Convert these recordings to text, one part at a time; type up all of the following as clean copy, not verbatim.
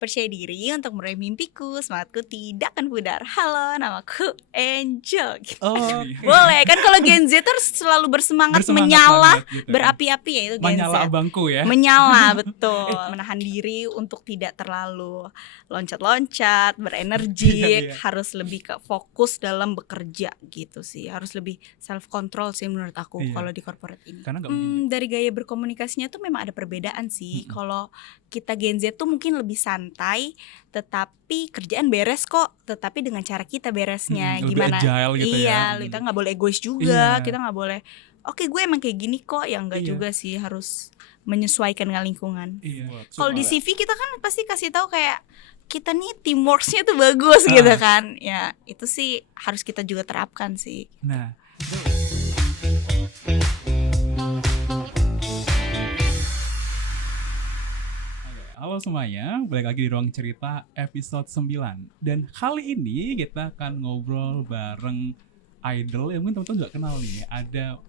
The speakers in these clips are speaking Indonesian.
Percaya diri untuk meraih mimpiku, semangatku tidak akan pudar. Halo, namaku Angel gitu. Oke. Boleh kan kalau Gen Z harus selalu bersemangat menyala, banget gitu kan. berapi-api ya itu Gen Z. Menyala abangku ya. Menyala, betul. Menahan diri untuk tidak terlalu loncat-loncat, berenergi, Iya. harus lebih ke fokus dalam bekerja gitu sih. Harus lebih self control sih menurut aku Iya. kalau di corporate ini. Karena nggak mungkin. Dari gaya berkomunikasinya tuh memang ada perbedaan sih. Kalau kita Gen Z tuh mungkin lebih santai, tetapi kerjaan beres kok, tetapi dengan cara kita beresnya Lebih gimana? agile gitu ya. Iya, kita nggak boleh egois juga, Iya. kita nggak boleh. Oke, gue emang kayak gini kok, ya enggak Iya. juga sih, harus menyesuaikan dengan lingkungan. Iya. Kalau di CV kita kan pasti kasih tahu kayak kita nih teamworknya tuh bagus gitu kan. Ya, itu sih harus kita juga terapkan sih. Nah, halo semuanya, balik lagi di Ruang Cerita episode 9. Dan kali ini kita akan ngobrol bareng idol yang mungkin teman-teman juga kenal nih. Ada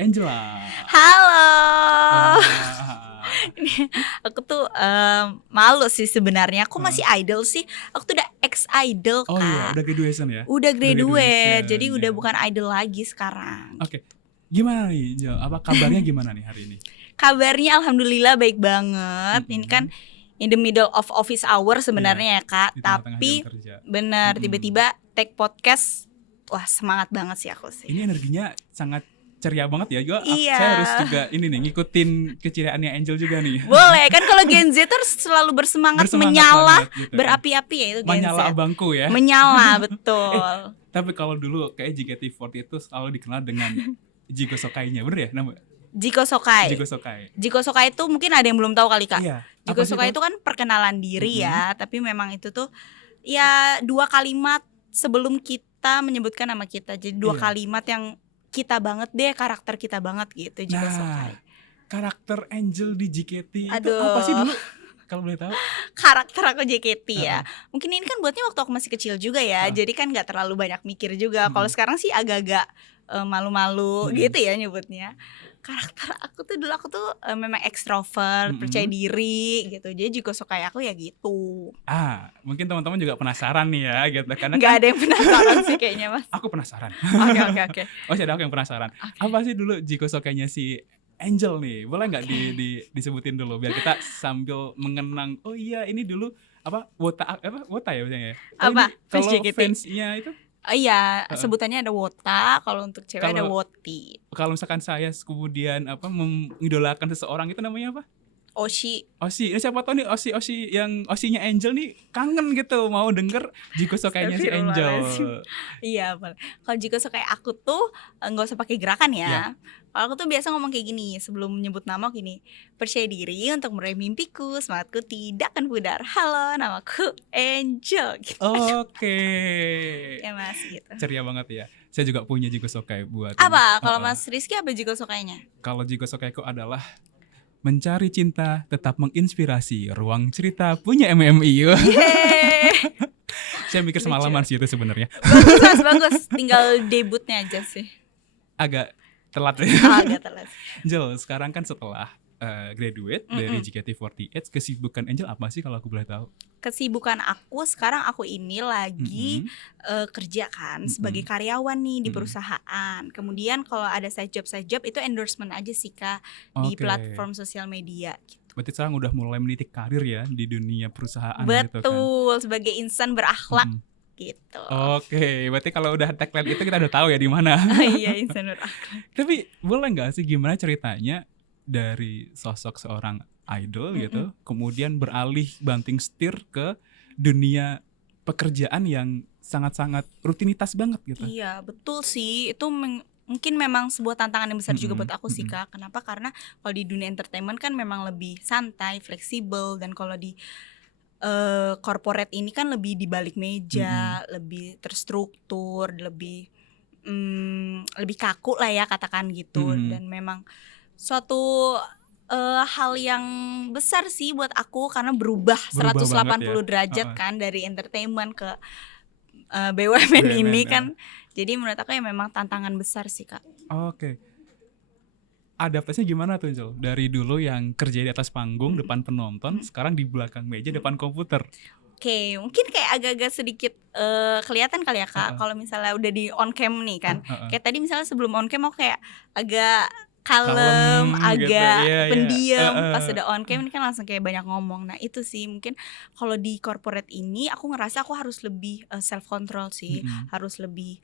Angela. Halo. Wah. Ini aku tuh malu sih sebenarnya. Aku masih idol sih. Aku tuh udah ex-idol, Kak. Oh iya, udah graduation ya? Udah graduate, jadi ya. udah bukan idol lagi sekarang. Oke. Gimana nih, Jo? Apa kabarnya gimana nih hari ini? Kabarnya alhamdulillah baik banget. Ini kan in the middle of office hour sebenarnya ya Kak. Di tengah-tengah Tapi jam kerja. benar tiba-tiba take podcast. Wah, semangat banget sih aku sih. Ini energinya sangat ceria banget ya. Iya. Saya harus juga ini nih ngikutin keceriaannya Angel juga nih. Boleh kan kalau Gen Z harus selalu bersemangat menyala, banget gitu. berapi-api ya itu Gen Z. Menyala abangku ya. Menyala, betul. Tapi kalau dulu kayak JKT48 itu selalu dikenal dengan Jiko Sokainya, bener ya nama? Jiko Sokai. Jiko Sokai itu mungkin ada yang belum tahu kali Kak. Iya. Jiko Sokai itu kan perkenalan diri ya, tapi memang itu tuh ya 2 kalimat sebelum kita menyebutkan nama kita. Jadi 2 kalimat yang kita banget deh, karakter kita banget gitu, Jiko Sokai. Karakter Angel di JKT itu Aduh. apa sih dulu? Kalau boleh tahu. Karakter aku JKT ya. Mungkin ini kan buatnya waktu aku masih kecil juga ya. Jadi kan gak terlalu banyak mikir juga. Kalau sekarang sih agak-agak malu-malu gitu ya nyebutnya. Karakter aku tuh dulu memang ekstrovert, percaya diri gitu. Jadi juga suka aku ya gitu. Mungkin teman-teman juga penasaran nih ya gitu. Karena nggak ada yang penasaran sih kayaknya Mas. Aku penasaran. Oke. Oh, ada aku yang penasaran. Apa sih dulu Jiko Sokainya si Angel nih? Boleh nggak disebutin dulu biar kita sambil mengenang. Oh iya, ini dulu Wota ya biasanya ya? Apa? Kalau JKT. fansnya itu? Iya, sebutannya ada Wota, kalau untuk cewek ada Woti. Kalau misalkan saya kemudian mengidolakan seseorang itu namanya apa? Oshi. Siapa tahu nih Oshi yang Oshinya Angel nih kangen gitu mau denger Jiko Sokainya si Angel. Iya, boleh. Kalau Jiko Sokai aku tuh nggak usah pakai gerakan ya. Iya. Kalau aku tuh biasa ngomong kayak gini sebelum menyebut nama gini. Percaya diri untuk meraih mimpiku, semangatku tidak akan pudar. Halo, namaku Angel gitu. Oke. Ya Mas gitu. Ceria banget ya. Saya juga punya Jiko Sokai buat Apa? Kalau Mas Rizky apa Jiko Sokainya? Kalau Jiko Sokaiku adalah mencari cinta tetap menginspirasi. Ruang cerita punya MMI. Saya mikir semalaman sih itu sebenarnya. Bagus. Tinggal debutnya aja sih. Agak telat ya. Agak telat. Angel, sekarang kan setelah graduate dari JKT48, kesibukan Angel apa sih kalau aku boleh tahu? Kesibukan aku sekarang aku ini lagi kerja kan sebagai karyawan nih di perusahaan. Kemudian kalau ada side job itu endorsement aja sih Kak di platform sosial media gitu. Berarti sekarang udah mulai meniti karir ya di dunia perusahaan. Betul, gitu kan? sebagai insan berakhlak gitu. Oke, berarti kalau udah tagline itu kita udah tahu ya di mana. Iya, insan berakhlak. Tapi boleh nggak sih gimana ceritanya dari sosok seorang idol gitu, kemudian beralih banting setir ke dunia pekerjaan yang sangat-sangat rutinitas banget gitu. Iya, betul sih. Itu mungkin memang sebuah tantangan yang besar juga buat aku sih Kak. Kenapa? Karena kalau di dunia entertainment kan memang lebih santai, fleksibel, dan kalau di corporate ini kan lebih di balik meja, lebih terstruktur, lebih kaku lah ya katakan gitu. Dan memang suatu hal yang besar sih buat aku karena berubah 180 derajat kan dari entertainment ke BUMN ini kan. Jadi menurut aku ya memang tantangan besar sih Kak. Oke. adaptasinya gimana tuh Angel? Dari dulu yang kerja di atas panggung depan penonton, sekarang di belakang meja depan komputer. Oke, mungkin kayak agak-agak sedikit kelihatan kali ya Kak, Heeh. kalau misalnya udah di on cam nih kan. Heeh. Kayak tadi misalnya sebelum on cam aku kayak agak Kalem kalem, gitu, agak iya, iya. pendiam. Pas Heeh. udah on cam ini kan langsung kayak banyak ngomong. Nah itu sih mungkin kalau di corporate ini aku ngerasa aku harus lebih self control sih, harus lebih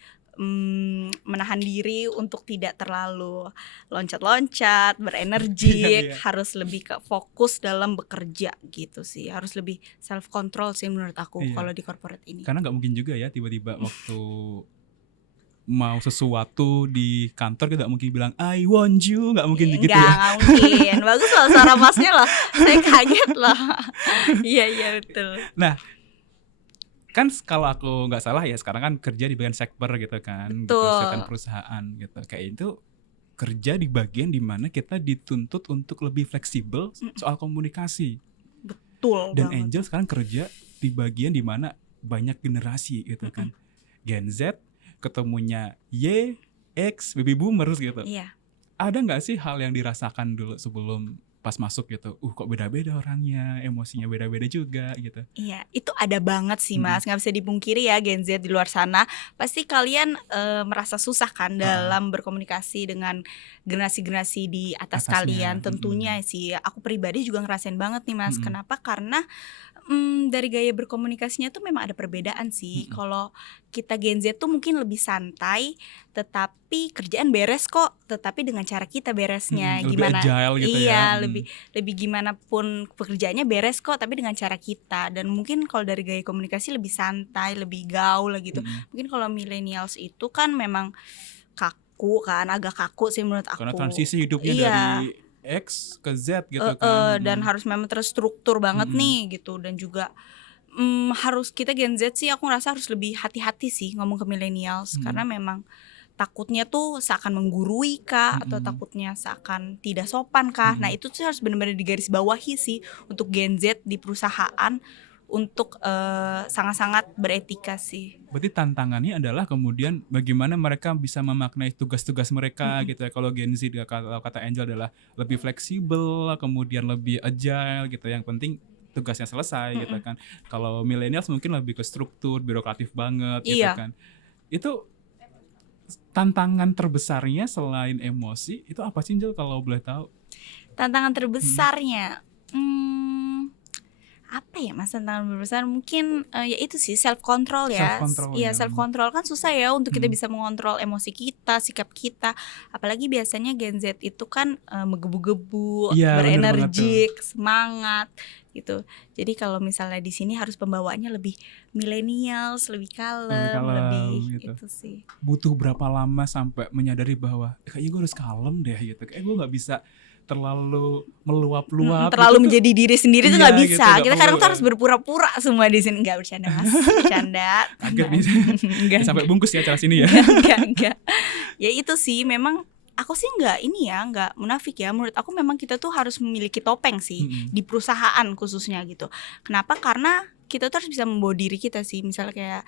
menahan diri untuk tidak terlalu loncat-loncat, berenergik, Iya. harus lebih ke fokus dalam bekerja gitu sih. Harus lebih self control sih menurut aku Iya. kalau di corporate ini. Karena nggak mungkin juga ya tiba-tiba waktu mau sesuatu di kantor kita nggak mungkin bilang I want you, nggak mungkin gitu ya. Nggak mungkin. Bagus loh suara masnya loh. Saya kaget loh. Iya betul. Nah, kan kalau aku nggak salah ya sekarang kan kerja di bagian sekber gitu kan, gitu, Betul. sekitar perusahaan gitu. Kayak itu kerja di bagian dimana kita dituntut untuk lebih fleksibel soal komunikasi. Betul Dan banget. Angel sekarang kerja di bagian dimana banyak generasi gitu kan. Gen Z ketemunya Y, X, baby boomers gitu. Iya. Ada nggak sih hal yang dirasakan dulu sebelum pas masuk gitu? Kok beda-beda orangnya, emosinya beda-beda juga gitu. Iya, itu ada banget sih Mas, nggak bisa dipungkiri ya Gen Z di luar sana. Pasti kalian merasa susah kan dalam berkomunikasi dengan generasi-generasi di atas Atasnya, kalian. Tentunya sih, aku pribadi juga ngerasain banget nih Mas. Mm-mm. Kenapa? Karena dari gaya berkomunikasinya tuh memang ada perbedaan sih. Kalau kita Gen Z tuh mungkin lebih santai, tetapi kerjaan beres kok. Tetapi dengan cara kita beresnya Lebih gimana? agile gitu Iya, ya. lebih gimana pun pekerjaannya beres kok, tapi dengan cara kita. Dan mungkin kalau dari gaya komunikasi lebih santai, lebih gaul lah gitu. Mungkin kalau millennials itu kan memang kaku kan, agak kaku sih menurut aku. Karena transisi hidupnya Iya. dari X ke Z gitu kan. Dan harus memang terstruktur banget nih gitu. Dan juga harus kita Gen Z sih aku ngerasa harus lebih hati-hati sih ngomong ke millennials. Karena memang takutnya tuh seakan menggurui kah, atau takutnya seakan tidak sopan kah. Nah itu tuh harus benar-benar digarisbawahi sih untuk Gen Z di perusahaan untuk sangat-sangat beretika sih. Berarti tantangannya adalah kemudian bagaimana mereka bisa memaknai tugas-tugas mereka gitu ya. Kalau Gen Z kalau kata Angel adalah lebih fleksibel, kemudian lebih agile gitu. Yang penting tugasnya selesai gitu kan. Kalau millennials mungkin lebih ke struktur, birokratif banget gitu kan. Itu tantangan terbesarnya selain emosi itu apa sih Angel kalau boleh tahu? Tantangan terbesarnya apa ya Mas, tantangan terbesar mungkin ya itu sih self control ya. Iya, self control kan susah ya untuk kita bisa mengontrol emosi kita, sikap kita. Apalagi biasanya Gen Z itu kan menggebu-gebu, berenergik, semangat gitu. Jadi kalau misalnya di sini harus pembawaannya lebih millennials, lebih kalem, lebih gitu. Itu sih. Butuh berapa lama sampai menyadari bahwa kayaknya gue harus kalem deh gitu. Kayak gue nggak bisa terlalu meluap-luap, terlalu gitu menjadi diri sendiri tuh nggak bisa. Gitu, kita kadang tuh harus berpura-pura semua di sini. Nggak, bercanda Mas, bercanda. Enggak. Sampai bungkus ya acara sini ya. Enggak. Ya itu sih memang aku sih nggak munafik ya. Menurut aku memang kita tuh harus memiliki topeng sih di perusahaan khususnya gitu. Kenapa? Karena kita tuh harus bisa membawa diri kita sih. Misalnya kayak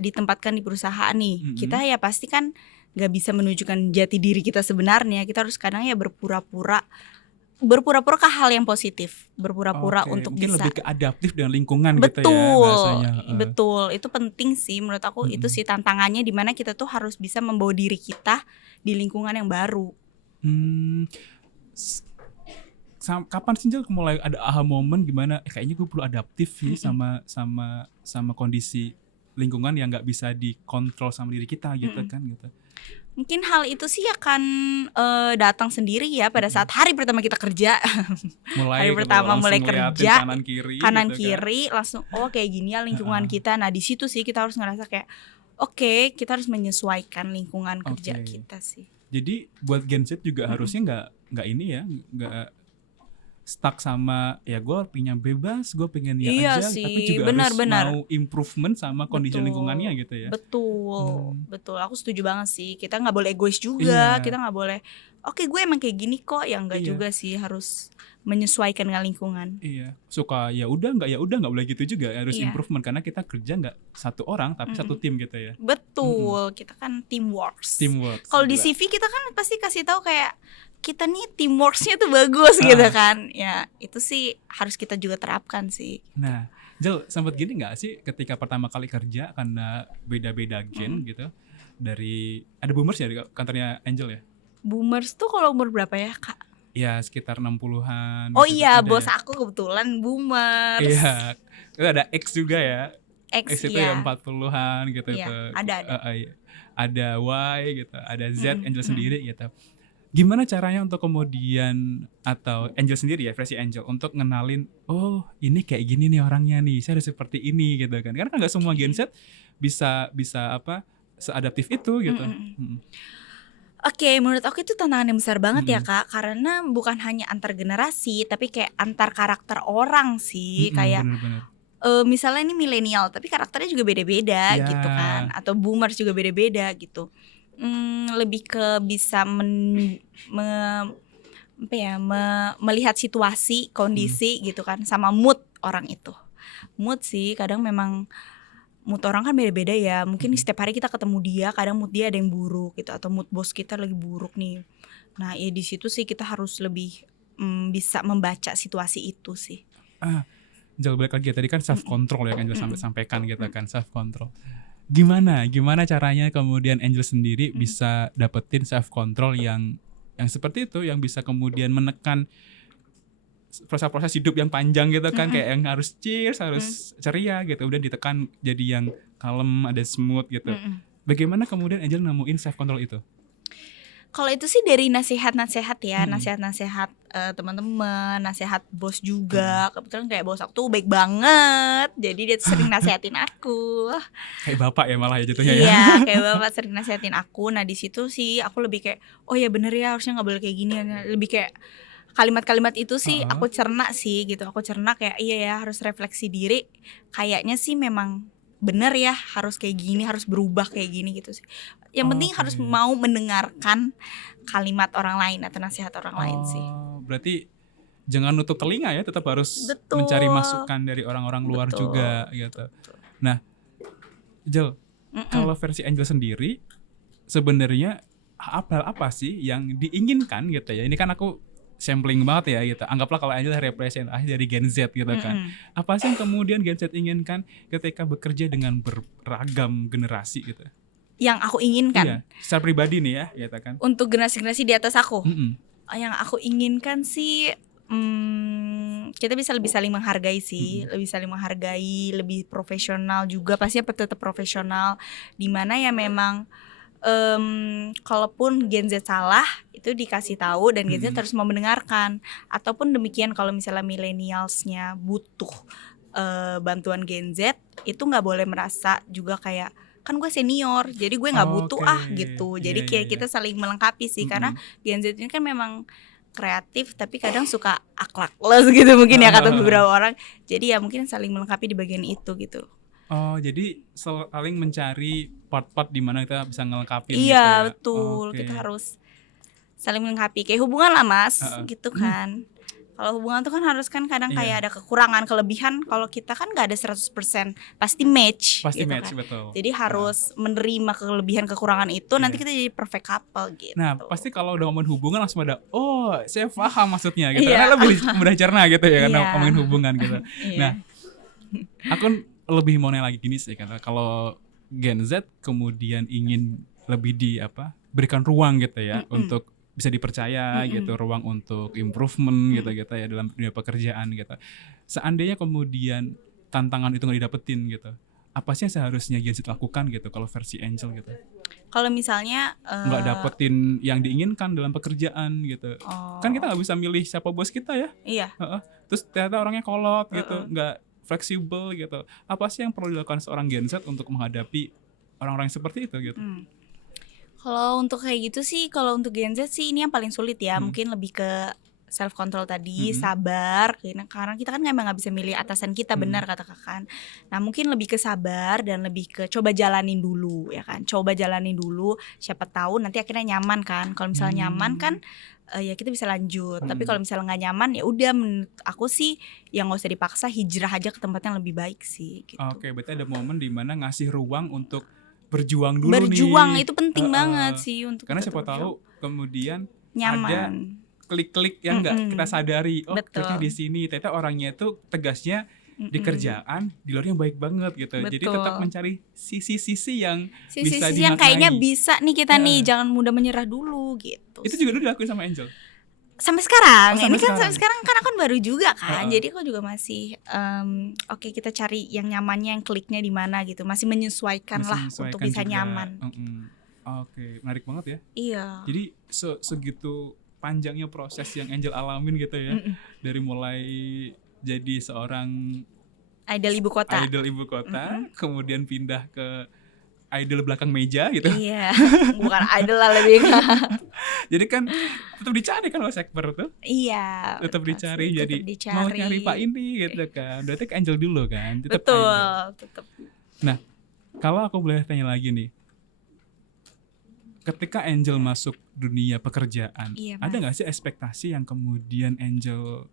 ditempatkan di perusahaan nih, kita ya pasti kan nggak bisa menunjukkan jati diri kita sebenarnya. Kita harus kadang ya berpura-pura ke hal yang positif, berpura-pura untuk mungkin bisa lebih ke adaptif dengan lingkungan gitu ya bahasanya. Betul, itu penting sih menurut aku. Itu sih tantangannya, dimana kita tuh harus bisa membawa diri kita di lingkungan yang baru. Kapan sih Jel mulai ada aha moment gimana? Kayaknya gue perlu adaptif sih sama kondisi lingkungan yang nggak bisa dikontrol sama diri kita gitu kan gitu. Mungkin hal itu sih akan datang sendiri ya pada saat hari pertama kita kerja. Hari pertama mulai kerja, kanan gitu kiri kan. Langsung kayak gini ya lingkungan kita. Nah di situ sih kita harus ngerasa kayak kita harus menyesuaikan lingkungan kerja kita sih. Jadi buat Gen Z juga harusnya nggak ini ya, nggak stuck sama ya gue pengen bebas, gue pengen aja, sih, tapi juga harus mau improvement sama kondisi lingkungannya gitu ya. Betul, aku setuju banget sih. Kita nggak boleh egois juga, kita nggak boleh gue emang kayak gini kok, yang enggak juga sih, harus menyesuaikan dengan lingkungan. Iya, suka ya udah nggak boleh gitu juga, harus improvement karena kita kerja nggak satu orang tapi satu tim gitu ya. Betul, kita kan teamwork. Teamwork. Kalau di CV kita kan pasti kasih tahu kayak kita nih teamworknya tuh bagus Ah. gitu kan. Ya itu sih harus kita juga terapkan sih. Nah, Jel, sempat gini nggak sih ketika pertama kali kerja karena beda-beda gen gitu, dari ada boomers ya di kantornya Angel ya? Boomers tuh kalau umur berapa ya Kak? Ya sekitar 60-an Oh gitu, iya, ada bos ya? aku kebetulan boomers. Iya, itu ada X juga ya. X X itu ya. yang 40-an gitu Iya, tuh. ada. Iya. Ada Y gitu, ada Z, Mm-mm, Angel mm-mm. sendiri gitu. Gimana caranya untuk kemudian, atau Angel sendiri ya, versi Angel, untuk ngenalin, oh ini kayak gini nih orangnya nih, saya harus seperti ini gitu kan. Karena kan nggak semua Gen Z bisa apa, seadaptif itu gitu. Mm-mm. Mm-mm. Oke, menurut aku itu tantangan yang besar banget ya Mm-mm. Kak. Karena bukan hanya antar generasi, tapi kayak antar karakter orang sih. Mm-mm, Kayak bener-bener. misalnya ini milenial, tapi karakternya juga beda-beda Ya. gitu kan. Atau boomers juga beda-beda gitu. Lebih ke bisa melihat situasi, kondisi gitu kan, sama mood orang itu. Mood sih, kadang memang mood orang kan beda-beda ya. Mungkin setiap hari kita ketemu dia, kadang mood dia ada yang buruk gitu, atau mood bos kita lagi buruk nih. Nah, ya di situ sih kita harus lebih bisa membaca situasi itu sih. Jel, balik lagi ya, tadi kan self control ya, Angel sampaikan gitu kan, self control. Gimana caranya kemudian Angel sendiri bisa dapetin self control yang seperti itu, yang bisa kemudian menekan proses hidup yang panjang gitu kan, kayak yang harus cheers, harus ceria gitu, udah ditekan jadi yang kalem, ada smooth gitu. Bagaimana kemudian Angel nemuin self control itu? Kalau itu sih dari nasihat-nasihat ya, nasihat-nasihat teman-teman, nasihat bos juga. Kebetulan kayak bos aku tuh baik banget, jadi dia tuh sering nasihatin aku. Kayak bapak ya malah ya jatuhnya ya. Iya, kayak bapak sering nasihatin aku. Nah di situ sih aku lebih kayak, oh ya bener ya, harusnya nggak boleh kayak gini. Lebih kayak kalimat-kalimat itu sih aku cerna sih gitu. Aku cerna kayak iya ya, harus refleksi diri. Kayaknya sih memang bener ya, harus kayak gini, harus berubah kayak gini gitu sih. Yang penting harus mau mendengarkan kalimat orang lain atau nasihat orang lain sih. Berarti jangan nutup telinga ya, tetap harus Betul. mencari masukan dari orang-orang luar Betul. juga gitu. Nah, Jel, kalau versi Angel sendiri sebenarnya apa sih yang diinginkan gitu ya? Ini kan aku sampling banget ya gitu. Anggaplah kalau Angel representasi dari Gen Z gitu kan. Apa sih yang kemudian Gen Z inginkan ketika bekerja dengan beragam generasi gitu? Yang aku inginkan. Iya, secara pribadi nih ya, gitu kan. Untuk generasi-generasi di atas aku. Yang aku inginkan sih kita bisa lebih saling menghargai sih, lebih saling menghargai, lebih profesional juga, pastinya tetap profesional. Dimana ya memang kalaupun Gen Z salah itu dikasih tahu dan Gen Z harus mau mendengarkan. Ataupun demikian kalau misalnya millennialsnya butuh bantuan Gen Z, itu nggak boleh merasa juga kayak kan gue senior jadi gue nggak butuh gitu. Jadi kayak kita saling melengkapi sih, karena Gen Z ini kan memang kreatif tapi kadang suka akhlakles gitu mungkin ya kata beberapa orang. Jadi ya mungkin saling melengkapi di bagian itu gitu. Oh, jadi saling mencari part-part di mana kita bisa ngelengkapin iya, gitu ya. Betul. Kita harus saling melengkapi kayak hubungan lah Mas, gitu kan. Kalau hubungan tuh kan harus kan kadang kayak ada kekurangan, kelebihan. Kalau kita kan nggak ada 100% pasti match. Pasti gitu match, kan. betul. Jadi harus menerima kelebihan kekurangan itu. Nanti kita jadi perfect couple gitu. Nah, pasti kalau udah ngomongin hubungan langsung ada, oh saya paham maksudnya gitu. Karena lebih mudah cerna gitu ya karena ngomongin hubungan gitu. Nah, aku lebih mau nanya lagi gini sih, karena kalau Gen Z kemudian ingin lebih berikan ruang gitu ya untuk bisa dipercaya gitu, ruang untuk improvement gitu ya dalam dunia pekerjaan gitu. Seandainya kemudian tantangan itu nggak didapetin gitu, apa sih yang seharusnya Gen Z lakukan gitu kalau versi Angel gitu? Kalau misalnya nggak dapetin yang diinginkan dalam pekerjaan gitu, kan kita nggak bisa milih siapa bos kita ya. Iya. Terus ternyata orangnya kolot gitu, nggak fleksibel gitu. Apa sih yang perlu dilakukan seorang Gen Z untuk menghadapi orang-orang yang seperti itu gitu? Kalau untuk kayak gitu sih, kalau untuk Gen Z sih ini yang paling sulit ya. Mungkin lebih ke self control tadi, sabar. Karena kita kan memang nggak bisa milih atasan kita, benar kata Kakak. Nah mungkin lebih ke sabar dan lebih ke coba jalanin dulu ya kan. Coba jalanin dulu, siapa tahu nanti akhirnya nyaman kan. Kalau misalnya nyaman kan ya kita bisa lanjut. Tapi kalau misalnya nggak nyaman ya udah, menurut aku sih yang nggak usah dipaksa, hijrah aja ke tempat yang lebih baik sih gitu. Oke, berarti ada momen dimana ngasih ruang untuk berjuang dulu berjuang nih. Itu penting banget sih untuk karena siapa tahu kemudian nyaman. klik-klik yang nggak Mm-mm. kita sadari. Oh, Betul. kliknya di sini. Ternyata orangnya itu tegasnya di kerjaan, di luarnya baik banget gitu. Jadi Betul. tetap mencari sisi-sisi yang bisa Sisi-sisi yang dimaknai. kayaknya bisa nih kita nih, Heeh. jangan mudah menyerah dulu gitu. Itu juga dulu dilakuin sama Angel. Sampai sekarang. Oh, sampai Ini kan sekarang. sampai sekarang kan aku kan baru juga kan. Heeh. Jadi aku juga masih oke, kita cari yang nyamannya, yang kliknya di mana gitu. Masih menyesuaikan Masih lah menyesuaikan untuk bisa juga. nyaman. Oke, menarik banget ya. Iya. Jadi segitu panjangnya proses yang Angel alamin gitu ya. Mm-mm. Dari mulai jadi seorang Idol ibu kota. idol ibu kota, kemudian pindah ke idol belakang meja gitu. Iya. Bukan idol lah lebih ke. Jadi kan tetap dicari kan kalau sekber tuh. Iya. Tetap pasti dicari, tetap jadi dicari. mau cari Pak ini gitu kan. Berarti ke Angel dulu kan. Tetap Betul, idol. tetap. Nah, kalau aku boleh tanya lagi nih. Ketika Angel masuk dunia pekerjaan, Iya, ada Mas. nggak sih ekspektasi yang kemudian Angel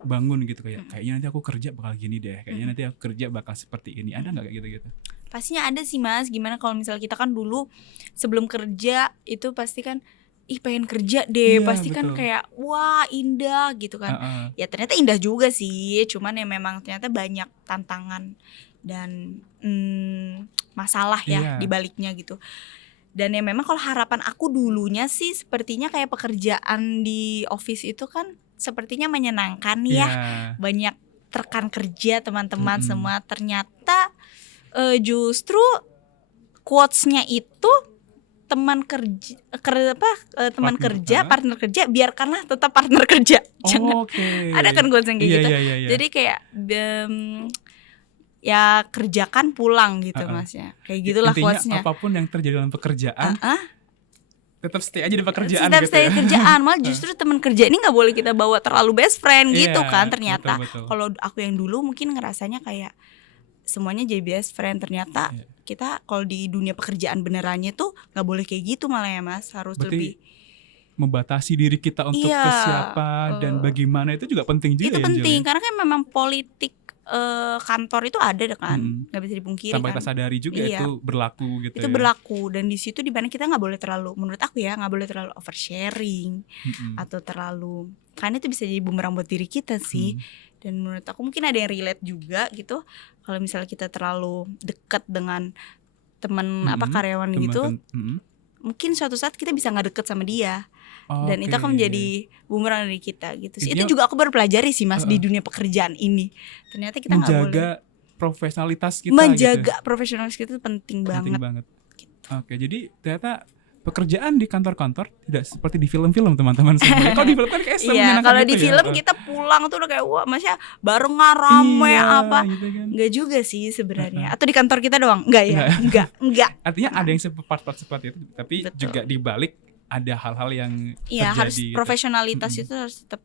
bangun gitu kayaknya nanti aku kerja bakal gini deh, kayaknya nanti aku kerja bakal seperti ini, ada nggak kayak gitu-gitu? Pastinya ada sih Mas. Gimana kalau misalnya kita kan dulu sebelum kerja itu pasti kan pengen kerja deh, Iya, pasti kan betul. kayak wah indah gitu kan. Heeh. Ya ternyata indah juga sih, cuman ya memang ternyata banyak tantangan dan masalah ya Iya. di baliknya gitu. Dan ya memang kalau harapan aku dulunya sih sepertinya kayak pekerjaan di office itu kan sepertinya menyenangkan ya. Iya. Banyak rekan kerja teman-teman Mm-mm. semua, ternyata justru quotes-nya itu teman kerja teman Partner, kerja, huh? partner kerja, biarkanlah tetap partner kerja. Jangan Oke. ada kan quotes yang kayak Iya, gitu. iya. Jadi kayak ya kerjakan pulang gitu Uh-uh. Mas ya. Kayak gitulah Intinya quotes-nya. apapun yang terjadi dalam pekerjaan, tetap stay aja di pekerjaan Setiap gitu saya ya. kerjaan, malah justru teman kerja ini nggak boleh kita bawa terlalu best friend gitu Iya, kan ternyata. betul. Kalau aku yang dulu mungkin ngerasanya kayak semuanya jadi best friend, ternyata Iya. kita kalau di dunia pekerjaan benerannya tuh nggak boleh kayak gitu malah ya Mas, harus Berarti lebih. membatasi diri kita untuk Iya, ke siapa dan bagaimana itu juga penting juga Itu ya, Angel, penting ya? karena kan memang politik kantor itu ada kan, nggak bisa dipungkiri Tanpa kan. kita sadari juga Iya. itu berlaku gitu Itu ya. berlaku, dan di situ dimana kita nggak boleh terlalu, menurut aku ya nggak boleh terlalu oversharing atau terlalu, karena itu bisa jadi bumerang buat diri kita sih. Dan menurut aku mungkin ada yang relate juga gitu, kalau misalnya kita terlalu dekat dengan teman karyawan gitu, mungkin suatu saat kita bisa nggak deket sama dia. Dan itu akan menjadi bumerang dari kita gitu sih. Itu juga aku baru pelajari sih Mas di dunia pekerjaan ini. Ternyata kita nggak boleh menjaga profesionalitas kita menjaga gitu. profesionalitas kita itu penting banget. Gitu. Oke, jadi ternyata pekerjaan di kantor-kantor tidak seperti di film-film teman-teman semua. Kalau di film kan kayak Iya, kalau di gitu film ya. kita pulang tuh udah kayak wah, masnya barengan rame apa? Gitu kan. Enggak juga sih sebenarnya. Atau di kantor kita doang? Enggak ya? Enggak. Artinya ada yang part-part seperti itu, tapi Betul. juga di balik ada hal-hal yang Iya, harus terjadi gitu. profesionalitas itu harus tetap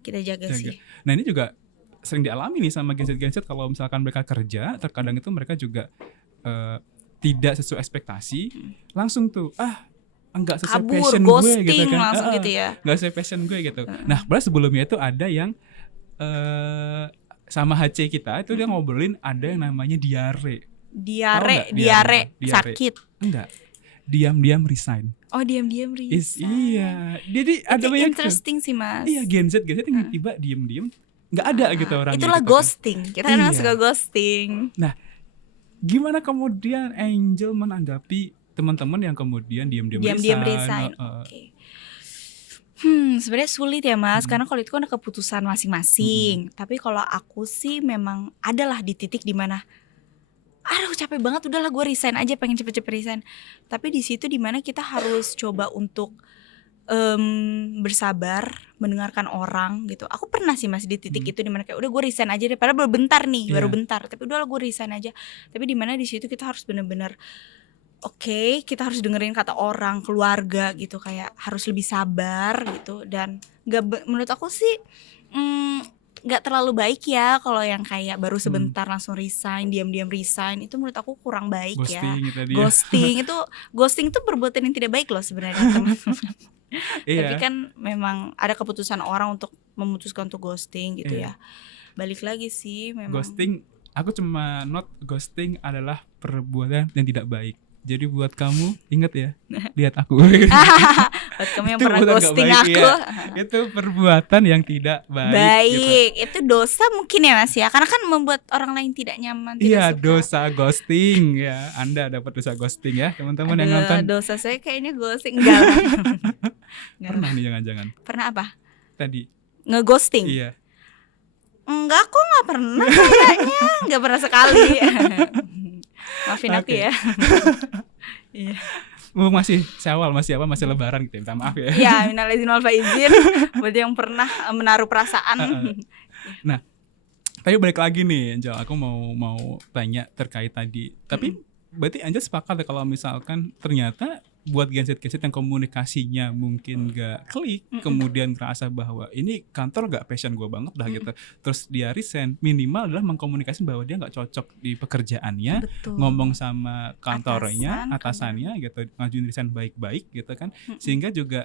kita jaga sih. Nah, ini juga sering dialami nih sama genset-genset kalau misalkan mereka kerja, terkadang itu mereka juga tidak sesuai ekspektasi, langsung tuh enggak sesuai Kabur, passion ghosting gue gitu kan. langsung gitu ya. Enggak sesuai passion gue gitu. Nah, padahal sebelumnya itu ada yang sama HC kita itu dia ngobrolin ada yang namanya diare. Diare Diare. sakit. Enggak. Diam-diam resign. Oh, diam-diam resign. Iya. Jadi ada Itu banyak interesting sih Mas. Iya, Gen Z yang tiba diem-diem nggak ada gitu orang. Itulah gitu, ghosting. Kita kan Iya. suka ghosting. Nah, gimana kemudian Angel menanggapi teman-teman yang kemudian diam-diam resign. Oke. Sebenarnya sulit ya Mas, karena kalau itu kan ada keputusan masing-masing. Tapi kalau aku sih memang adalah di titik dimana aduh capek banget, udahlah gue resign aja, pengen cepet-cepet resign. Tapi di situ dimana kita harus coba untuk bersabar, mendengarkan orang gitu. Aku pernah sih Mas di titik itu dimana kayak udah gue resign aja deh, padahal baru bentar nih, baru bentar. Tapi udahlah gue resign aja. Tapi dimana di situ kita harus benar-benar oke, kita harus dengerin kata orang, keluarga gitu, kayak harus lebih sabar gitu. Dan menurut aku sih nggak terlalu baik ya kalau yang kayak baru sebentar langsung resign, diam-diam resign, itu menurut aku kurang baik ghosting, ya. Ghosting itu perbuatan yang tidak baik loh sebenarnya teman-teman. Iya. Tapi kan memang ada keputusan orang untuk memutuskan untuk ghosting gitu ya. Balik lagi sih memang. Ghosting, aku cuma ghosting adalah perbuatan yang tidak baik. Jadi buat kamu inget ya, lihat aku. Buat kamu yang Itu pernah bukan nggak ghosting baik, aku. ya. Itu perbuatan yang tidak baik, gitu. Baik, itu dosa mungkin ya Mas ya, karena kan membuat orang lain tidak nyaman, tidak Iya, suka. dosa ghosting ya. Anda dapat dosa ghosting ya, teman-teman yang Aduh, nonton. dosa saya kayaknya ghosting enggak lah. Enggak Pernah lah. nih jangan-jangan Pernah apa? tadi. Ngeghosting? Iya. Enggak kok, enggak pernah kayaknya. Enggak pernah sekali. Maafin aku Oke. ya. Iya. Masih Syawal, masih lebaran gitu ya. Minta maaf ya. Ya, minal izin wal faizin buat yang pernah menaruh perasaan. Nah, tapi balik lagi nih Angel, aku mau tanya terkait tadi. Tapi berarti Angel sepakat ya kalau misalkan ternyata buat Gen Z yang komunikasinya mungkin gak klik, kemudian ngerasa bahwa ini kantor gak passion gue banget dah gitu, terus dia resign, minimal adalah mengkomunikasi bahwa dia gak cocok di pekerjaannya. Betul. Ngomong sama kantornya, atasannya gitu, ngajuin resign baik-baik gitu kan, sehingga juga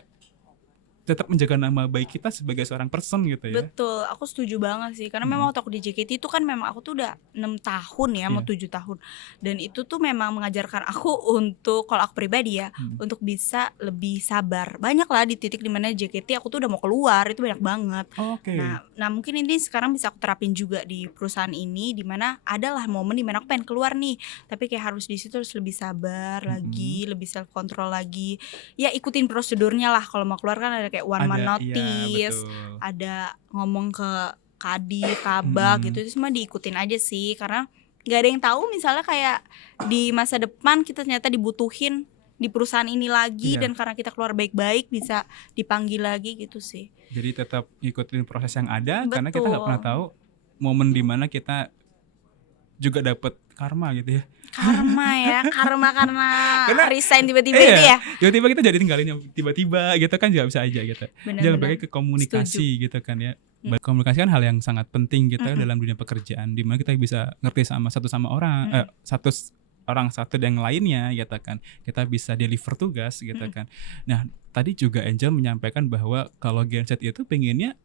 tetap menjaga nama baik kita sebagai seorang person gitu ya. Betul, aku setuju banget sih. Karena memang waktu aku di JKT itu kan memang aku tuh udah 6 tahun ya, mau 7 tahun. Dan itu tuh memang mengajarkan aku untuk, kalau aku pribadi ya, untuk bisa lebih sabar. Banyak lah di titik dimana JKT aku tuh udah mau keluar, itu banyak banget. Oke. Nah mungkin ini sekarang bisa aku terapin juga di perusahaan ini, dimana adalah momen dimana aku pengen keluar nih, tapi kayak harus di situ harus lebih sabar lagi, lebih self control lagi. Ya ikutin prosedurnya lah, kalau mau keluar kan ada kayak one man notice, ada ngomong ke kadif, kabak gitu, itu semua diikutin aja sih, karena nggak ada yang tahu misalnya kayak di masa depan kita ternyata dibutuhin di perusahaan ini lagi, dan karena kita keluar baik-baik bisa dipanggil lagi gitu sih. Jadi tetap ikutin proses yang ada. Betul. Karena kita nggak pernah tahu momen dimana kita juga dapat karma gitu ya. Karma karena resign tiba-tiba itu ya. Tiba-tiba kita jadi tinggalin yang tiba-tiba gitu kan, juga bisa aja gitu. Jangan pakai ke komunikasi. Setuju. Gitu kan ya. Komunikasi kan hal yang sangat penting gitu dalam dunia pekerjaan, dimana kita bisa ngerti sama satu sama orang, satu dan yang lainnya gitu kan. Kita bisa deliver tugas gitu kan. Nah, tadi juga Angel menyampaikan bahwa kalau Gen Z itu pengennya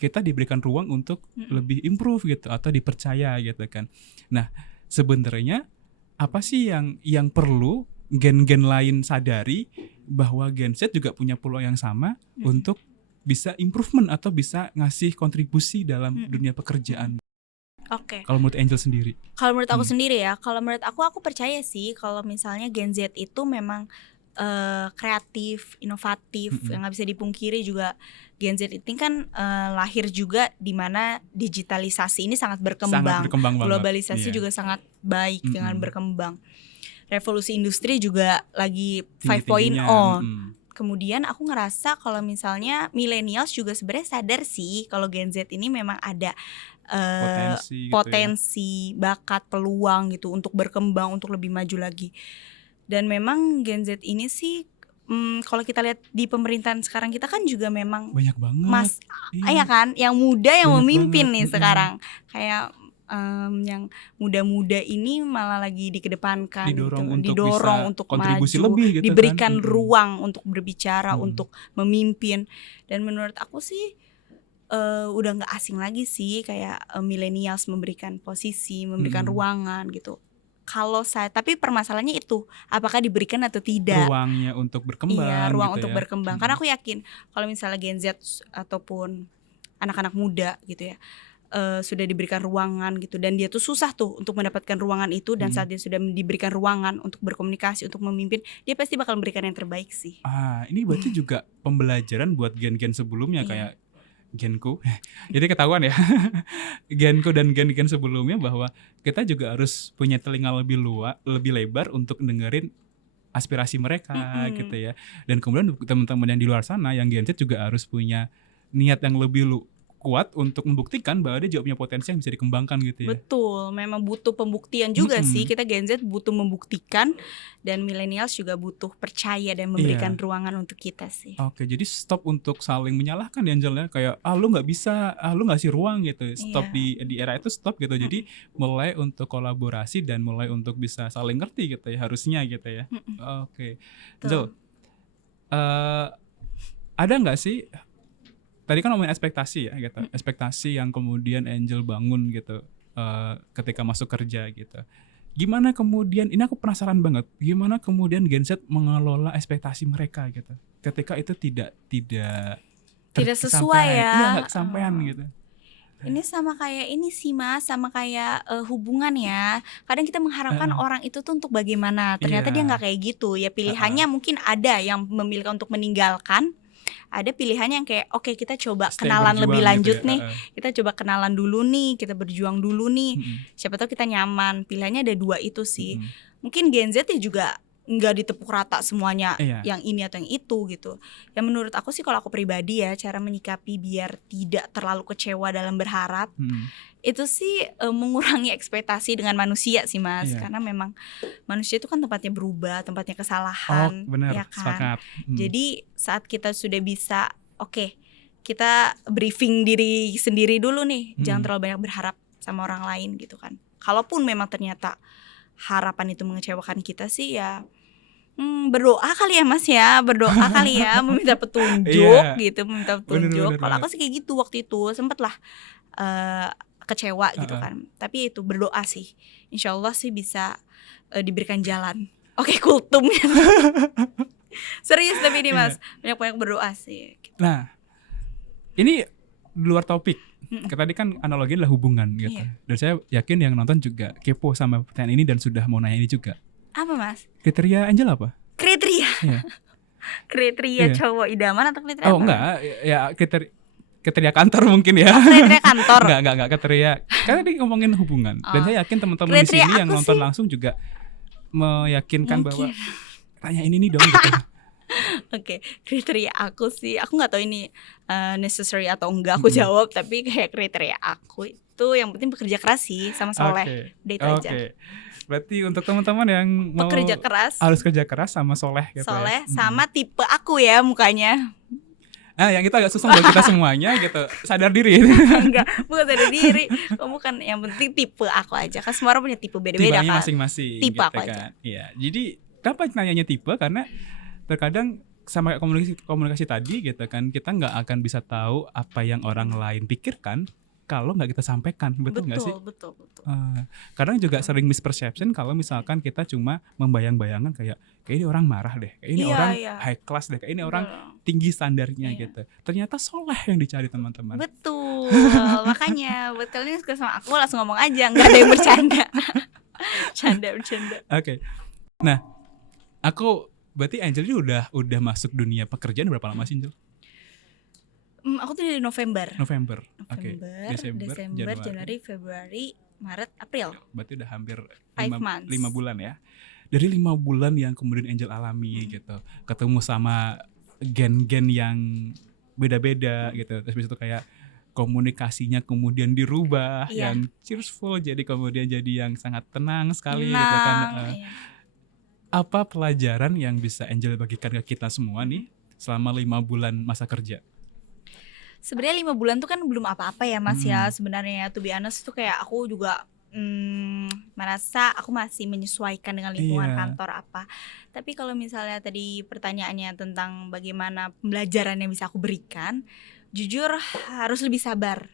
kita diberikan ruang untuk lebih improve gitu, atau dipercaya gitu kan. Nah, sebenarnya apa sih yang perlu gen-gen lain sadari, bahwa Gen Z juga punya peluang yang sama untuk bisa improvement atau bisa ngasih kontribusi dalam dunia pekerjaan. Oke. Kalau menurut Angel sendiri? Kalau menurut aku sendiri ya, kalau menurut aku percaya sih kalau misalnya Gen Z itu memang kreatif, inovatif, yang nggak bisa dipungkiri juga Gen Z ini kan lahir juga di mana digitalisasi ini sangat berkembang, globalisasi juga sangat baik dengan berkembang, revolusi industri juga lagi 5.0. Kemudian aku ngerasa kalau misalnya millennials juga sebenarnya sadar sih kalau Gen Z ini memang ada potensi gitu ya, bakat, peluang gitu untuk berkembang, untuk lebih maju lagi. Dan memang Gen Z ini sih kalau kita lihat di pemerintahan sekarang kita kan juga memang banyak banget ya kan, yang muda yang banyak memimpin banget nih sekarang. Kayak yang muda-muda ini malah lagi dikedepankan, didorong untuk kontribusi maju, lebih gitu, diberikan ruang untuk berbicara, untuk memimpin. Dan menurut aku sih udah nggak asing lagi sih kayak millennials memberikan posisi, memberikan ruangan gitu. Kalau saya, tapi permasalahannya itu apakah diberikan atau tidak ruangnya untuk berkembang. Iya, ruang gitu untuk berkembang. Karena aku yakin kalau misalnya Gen Z ataupun anak-anak muda gitu ya sudah diberikan ruangan gitu, dan dia tuh susah tuh untuk mendapatkan ruangan itu, dan saat dia sudah diberikan ruangan untuk berkomunikasi, untuk memimpin, dia pasti bakal memberikan yang terbaik sih. Ini berarti juga pembelajaran buat gen-gen sebelumnya kayak genku. Jadi ketahuan ya. Genku dan gen-gen sebelumnya bahwa kita juga harus punya telinga lebih lebar untuk dengerin aspirasi mereka gitu ya. Dan kemudian teman-teman yang di luar sana yang Gen Z juga harus punya niat yang lebih kuat untuk membuktikan bahwa dia juga punya potensi yang bisa dikembangkan gitu ya. Betul, memang butuh pembuktian juga sih. Kita Gen Z butuh membuktikan, dan millennials juga butuh percaya dan memberikan ruangan untuk kita sih. Oke, jadi stop untuk saling menyalahkan ya Angel ya, kayak lu nggak bisa, lu ngasih ruang gitu. Stop di era itu, stop gitu. Jadi mulai untuk kolaborasi dan mulai untuk bisa saling ngerti gitu ya, harusnya gitu ya. Oke. Angel, ada nggak sih, tadi kan ngomongin ekspektasi ya gitu, ekspektasi yang kemudian Angel bangun gitu ketika masuk kerja gitu. gimana kemudian, ini aku penasaran banget, gimana kemudian Gen Z mengelola ekspektasi mereka gitu. Ketika itu tidak sesuai ya. Iya, nggak kesampaian gitu. Ini sama kayak ini sih Mas, sama kayak hubungan ya. Kadang kita mengharapkan orang itu tuh untuk bagaimana, ternyata dia nggak kayak gitu. Ya pilihannya mungkin ada yang memilih untuk meninggalkan, ada pilihannya yang kayak oke, kita coba Stay kenalan lebih berjuang lanjut gitu ya. nih. Kita coba kenalan dulu nih, kita berjuang dulu nih. Siapa tahu kita nyaman. Pilihannya ada dua itu sih. Mungkin Gen Z ya juga nggak ditepuk rata semuanya yang ini atau yang itu gitu. Ya menurut aku sih, kalau aku pribadi ya, cara menyikapi biar tidak terlalu kecewa dalam berharap itu sih mengurangi ekspektasi dengan manusia sih Mas. Karena memang manusia itu kan tempatnya berubah, tempatnya kesalahan, bener, ya kan. sepakat. Jadi saat kita sudah bisa kita briefing diri sendiri dulu nih, jangan terlalu banyak berharap sama orang lain gitu kan. Kalaupun memang ternyata harapan itu mengecewakan kita sih ya, berdoa kali ya Mas ya, berdoa kali ya, meminta petunjuk gitu, meminta petunjuk. Kalau aku sih kayak gitu waktu itu, sempet lah kecewa gitu kan. Tapi itu berdoa sih, insya Allah sih bisa diberikan jalan. Oke, kultum ya. Serius tapi ini Mas, banyak-banyak berdoa sih gitu. Nah, ini di luar topik. Tadi kan analoginya adalah hubungan gitu. Dan saya yakin yang nonton juga kepo sama pertanyaan ini dan sudah mau nanya ini juga. Apa Mas? Kriteria Angel apa? Kriteria? Kriteria cowok idaman atau kriteria apa? Enggak, ya kriteria kantor mungkin ya. Kriteria kantor? Enggak kriteria. Karena tadi ngomongin hubungan. Dan saya yakin teman-teman di sini yang nonton langsung juga meyakinkan bahwa tanya ini nih dong gitu. Oke, kriteria aku sih, aku nggak tahu ini necessary atau enggak aku jawab, tapi kayak kriteria aku itu yang penting bekerja keras sih, sama soleh, udah itu aja. Berarti untuk teman-teman yang mau bekerja keras, harus kerja keras sama soleh gitu. Soleh sama tipe aku ya mukanya. Yang itu agak susah buat kita semuanya gitu. Sadar diri. Enggak, bukan sadar diri. Kamu kan yang penting tipe aku aja. Kan semua orang punya tipe beda-beda kan. Masing-masing. Tipe gitu aku kan. aja. Iya. Jadi kenapa nanyanya tipe? Karena terkadang sama komunikasi tadi gitu kan, kita nggak akan bisa tahu apa yang orang lain pikirkan kalau nggak kita sampaikan, betul nggak sih? Betul. Kadang juga sering misperception kalau misalkan kita cuma membayang-bayangkan kayak ini orang marah deh, kayak ini orang high class deh, kayak ini orang tinggi standarnya gitu. Ternyata soleh yang dicari teman-teman. Betul, makanya buat kalian yang suka sama aku langsung ngomong aja, nggak ada yang bercanda. Bercanda. Oke. Nah, aku berarti Angel ini udah masuk dunia pekerjaan berapa lama sih, Angel? Aku tuh dari November. Oke. Desember, Januari, Februari, Maret, April. Berarti udah hampir 5 bulan ya. Dari 5 bulan yang kemudian Angel alami gitu, ketemu sama gen-gen yang beda-beda gitu. Terus habis itu kayak komunikasinya kemudian dirubah, yang cheerful jadi kemudian jadi yang sangat tenang sekali gitu kan. Apa pelajaran yang bisa Angel bagikan ke kita semua nih selama 5 bulan masa kerja? Sebenarnya 5 bulan tuh kan belum apa-apa ya Mas ya. Sebenarnya to be honest tuh kayak aku juga merasa aku masih menyesuaikan dengan lingkungan kantor apa. Tapi kalau misalnya tadi pertanyaannya tentang bagaimana pembelajaran yang bisa aku berikan, jujur harus lebih sabar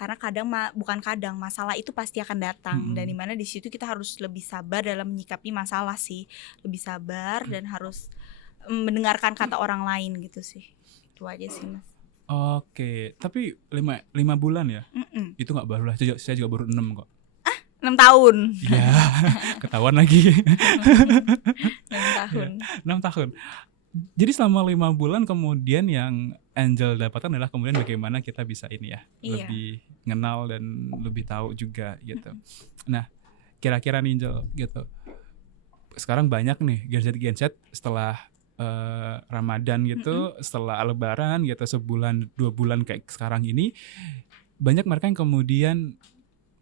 karena kadang masalah itu pasti akan datang dan dimana di situ kita harus lebih sabar dalam menyikapi masalah sih, lebih sabar dan harus mendengarkan kata orang lain gitu sih. Itu aja sih Mas. Oke, tapi 5 bulan ya? Itu nggak baru lah, saya juga baru 6 kok. 6 tahun. Iya, ketahuan lagi. 6 tahun. 6 tahun. Jadi selama 5 bulan kemudian yang Angel dapatkan adalah kemudian bagaimana kita bisa ini ya, lebih kenal dan lebih tahu juga gitu. Nah, kira-kira nih Angel gitu, sekarang banyak nih Gen Z setelah Ramadan gitu, setelah Lebaran gitu, sebulan 2 bulan kayak sekarang ini, banyak mereka yang kemudian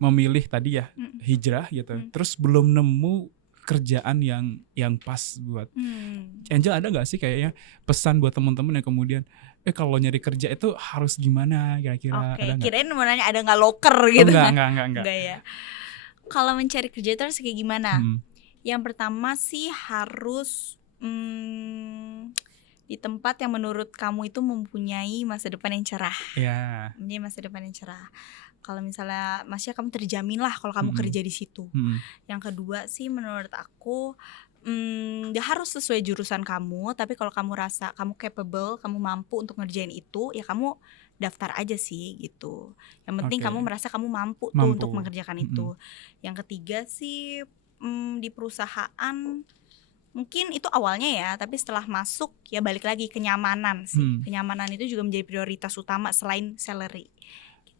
memilih tadi ya hijrah gitu, terus belum nemu kerjaan yang pas buat Angel. Ada nggak sih kayaknya pesan buat teman-teman yang kemudian kalau nyari kerja itu harus gimana kira-kira? Oke, kirain mau nanya ada nggak loker gitu. Enggak ya. Kalau mencari kerja itu harus kayak gimana? Yang pertama sih harus di tempat yang menurut kamu itu mempunyai masa depan yang cerah. Iya. Ini masa depan yang cerah. Kalau misalnya maksudnya kamu terjamin lah kalau kamu Mm-mm. kerja di situ. Yang kedua sih menurut aku gak harus sesuai jurusan kamu, tapi kalau kamu rasa kamu capable, kamu mampu untuk ngerjain itu, ya kamu daftar aja sih gitu. Yang penting Oke. kamu merasa kamu mampu tuh Mampu. untuk mengerjakan itu. Yang ketiga sih di perusahaan mungkin itu awalnya ya, tapi setelah masuk ya balik lagi kenyamanan sih. Kenyamanan itu juga menjadi prioritas utama selain salary.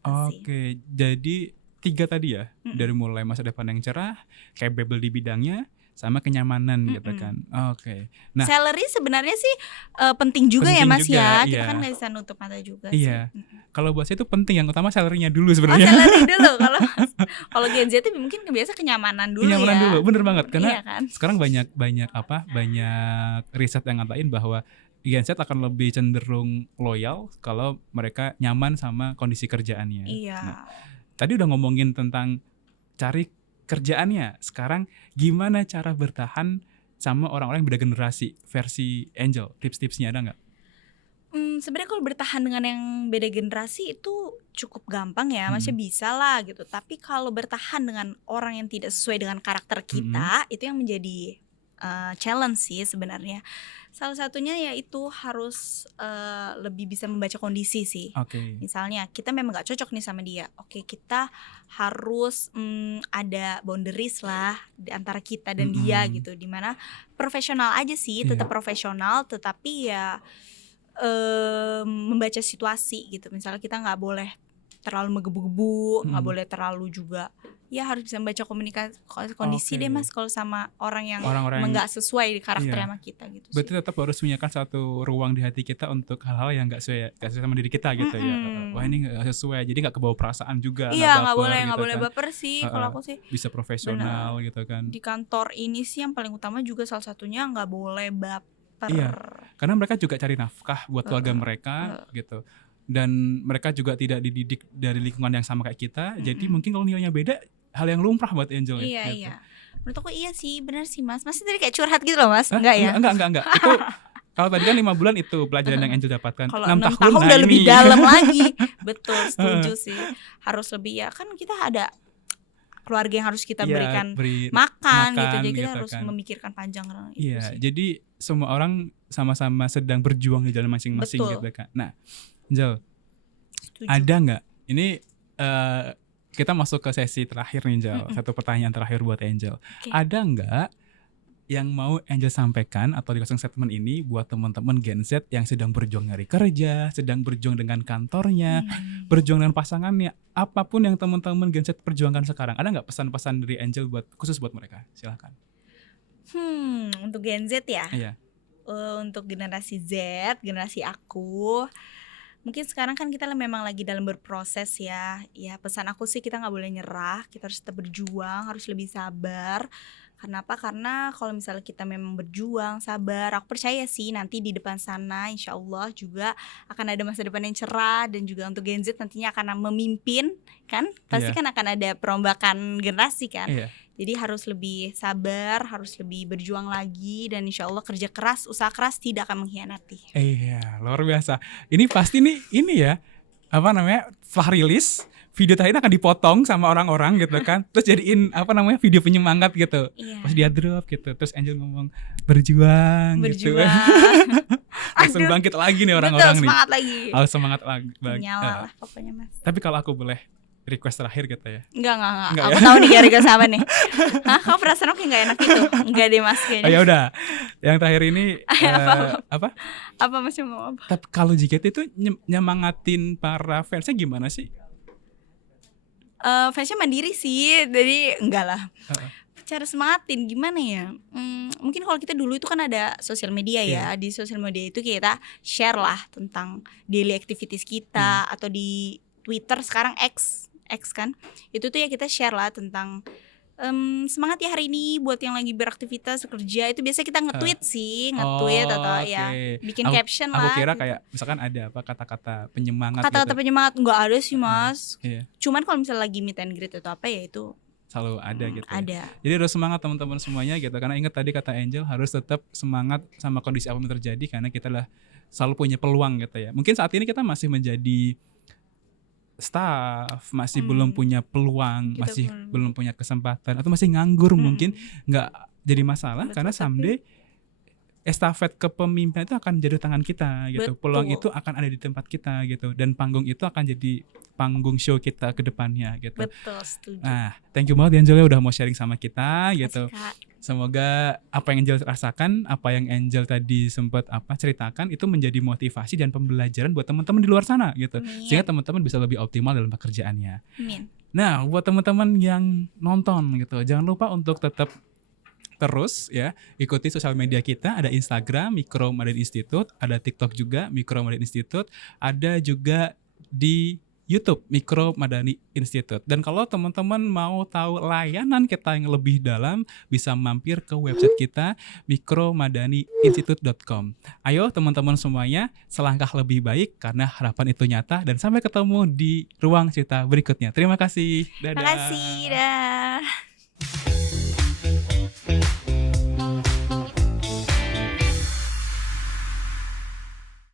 Gitu sih. Oke, jadi 3 tadi ya, dari mulai masa depan yang cerah, capable di bidangnya, sama kenyamanan gitu kan. Oke. Nah, salary sebenarnya sih penting juga ya penting Mas juga, ya. iya. Kita kan nggak bisa nutup mata juga Iya. sih. Kalau buat saya itu penting, yang utama salary-nya dulu Oh, sebenarnya. salary dulu. Kalau Gen Z itu mungkin biasa kenyamanan dulu Kenyamanan ya. dulu, bener banget. Karena iya kan? sekarang banyak riset yang ngatain bahwa Gen Z akan lebih cenderung loyal kalau mereka nyaman sama kondisi kerjaannya. Iya. Nah, tadi udah ngomongin tentang cari kerjaannya. Sekarang gimana cara bertahan sama orang-orang yang beda generasi versi Angel? Tips-tipsnya ada nggak? Sebenarnya kalau bertahan dengan yang beda generasi itu cukup gampang ya, masih bisa lah gitu. Tapi kalau bertahan dengan orang yang tidak sesuai dengan karakter kita, itu yang menjadi challenge sih sebenarnya. Salah satunya yaitu harus lebih bisa membaca kondisi sih. Oke. Misalnya kita memang gak cocok nih sama dia. Oke, kita harus ada boundaries lah di antara kita dan dia gitu. Dimana profesional aja sih, tetap profesional, tetapi ya membaca situasi gitu. Misalnya kita nggak boleh terlalu menggebu-gebu, nggak boleh terlalu juga. Ya harus bisa membaca kondisi deh Mas kalau sama orang yang Orang-orang nggak sesuai di karakter sama kita gitu. Berarti tetap harus menyiapkan satu ruang di hati kita untuk hal-hal yang nggak sesuai sama diri kita gitu ya. Wah ini nggak sesuai, jadi nggak kebawa perasaan juga. Iya nggak Gitu boleh kan. baper sih kalau aku sih. Bisa profesional gitu kan. Di kantor ini sih yang paling utama juga salah satunya nggak boleh baper. Iya, karena mereka juga cari nafkah buat keluarga mereka gitu. Dan mereka juga tidak dididik dari lingkungan yang sama kayak kita. Jadi mungkin kalau nilainya beda, hal yang lumrah buat Angel. Iya, gitu. iya. Menurut aku iya sih, benar sih Mas. Masih tadi kayak curhat gitu loh Mas. Enggak ya? Enggak. Itu kalau tadi kan 5 bulan itu pelajaran yang Angel dapatkan. Kalau 6 tahun nah udah ini. lebih dalam lagi. Betul, setuju sih. Harus lebih ya, kan kita ada keluarga yang harus kita berikan makan gitu. Jadi kita harus memikirkan panjang itu Iya, sih. jadi semua orang sama-sama sedang berjuang di jalan masing-masing gitu kan. Nah, Angel, ada nggak? Ini kita masuk ke sesi terakhir nih, Angel. Satu pertanyaan terakhir buat Angel. Ada nggak yang mau Angel sampaikan atau di closing statement ini buat teman-teman Gen Z yang sedang berjuang nyari kerja, sedang berjuang dengan kantornya, berjuang dengan pasangannya, apapun yang teman-teman Gen Z perjuangkan sekarang, ada nggak pesan-pesan dari Angel khusus buat mereka? Silahkan. Untuk Gen Z ya? Iya. Untuk generasi Z, generasi aku, mungkin sekarang kan kita memang lagi dalam berproses ya. Ya pesan aku sih kita nggak boleh nyerah, kita harus tetap berjuang, harus lebih sabar. Kenapa? Karena kalau misalnya kita memang berjuang, sabar, aku percaya sih nanti di depan sana insya Allah juga akan ada masa depan yang cerah. Dan juga untuk Gen Z nantinya akan memimpin kan, pasti kan akan ada perombakan generasi kan. Jadi harus lebih sabar, harus lebih berjuang lagi. Dan insya Allah kerja keras, usaha keras tidak akan mengkhianati. Iya, luar biasa. Ini pasti nih ini ya, apa namanya, setelah rilis video terakhir akan dipotong sama orang-orang gitu kan, terus jadiin apa namanya video penyemangat gitu. Pas dia drop gitu, terus Angel ngomong berjuang. Gitu. Langsung bangkit lagi nih orang-orang nih. Semangat lagi. Harus semangat lagi. Nyala lah pokoknya Mas. Tapi kalau aku boleh request terakhir gitu ya. Enggak aku tahu nih gara-gara sama nih. Hah, kok perasaan aku enggak enak gitu? Enggak deh Mas kayaknya. Ya udah. Yang terakhir ini apa? Apa masih mau apa? Tapi kalau JKT itu nyemangatin para fansnya gimana sih? Fansnya mandiri sih, jadi enggak lah. Cara semangatin gimana ya? Mungkin kalau kita dulu itu kan ada sosial media ya. Di sosial media itu kita share lah tentang daily activities kita. Atau di Twitter sekarang X kan. Itu tuh ya kita share lah tentang semangat ya hari ini buat yang lagi beraktivitas kerja. Itu biasanya kita nge-tweet sih, atau ya bikin caption lah. Aku kira kayak misalkan ada apa kata-kata penyemangat. Kata-kata penyemangat enggak ada sih Mas. Iya. Cuman kalau misalnya lagi meet and greet atau apa ya itu selalu ada gitu. Ada. Jadi harus semangat teman-teman semuanya gitu. Karena ingat tadi kata Angel harus tetap semangat sama kondisi apapun terjadi karena kita lah selalu punya peluang gitu ya. Mungkin saat ini kita masih menjadi staff, masih belum punya peluang, Kita masih belum punya kesempatan, atau masih nganggur mungkin, nggak jadi masalah Betul, karena tapi- someday estafet kepemimpinan itu akan jadi tangan kita gitu. Betul. Peluang itu akan ada di tempat kita gitu, dan panggung itu akan jadi panggung show kita ke depannya gitu. Betul, setuju. Nah, thank you banget Angel ya udah mau sharing sama kita gitu. Makasih, Kak. Semoga apa yang Angel rasakan, apa yang Angel tadi sempat ceritakan itu menjadi motivasi dan pembelajaran buat teman-teman di luar sana gitu. Amin. Sehingga teman-teman bisa lebih optimal dalam pekerjaannya. Amin. Nah, buat teman-teman yang nonton gitu, jangan lupa untuk tetap terus ya ikuti sosial media kita. Ada Instagram Micro Madani Institute, ada TikTok juga Micro Madani Institute, ada juga di YouTube Micro Madani Institute. Dan kalau teman-teman mau tahu layanan kita yang lebih dalam, bisa mampir ke website kita micromadaniinstitute.com. Ayo teman-teman semuanya, selangkah lebih baik karena harapan itu nyata, dan sampai ketemu di ruang cerita berikutnya. Terima kasih. Dadah. Terima kasih. Dah.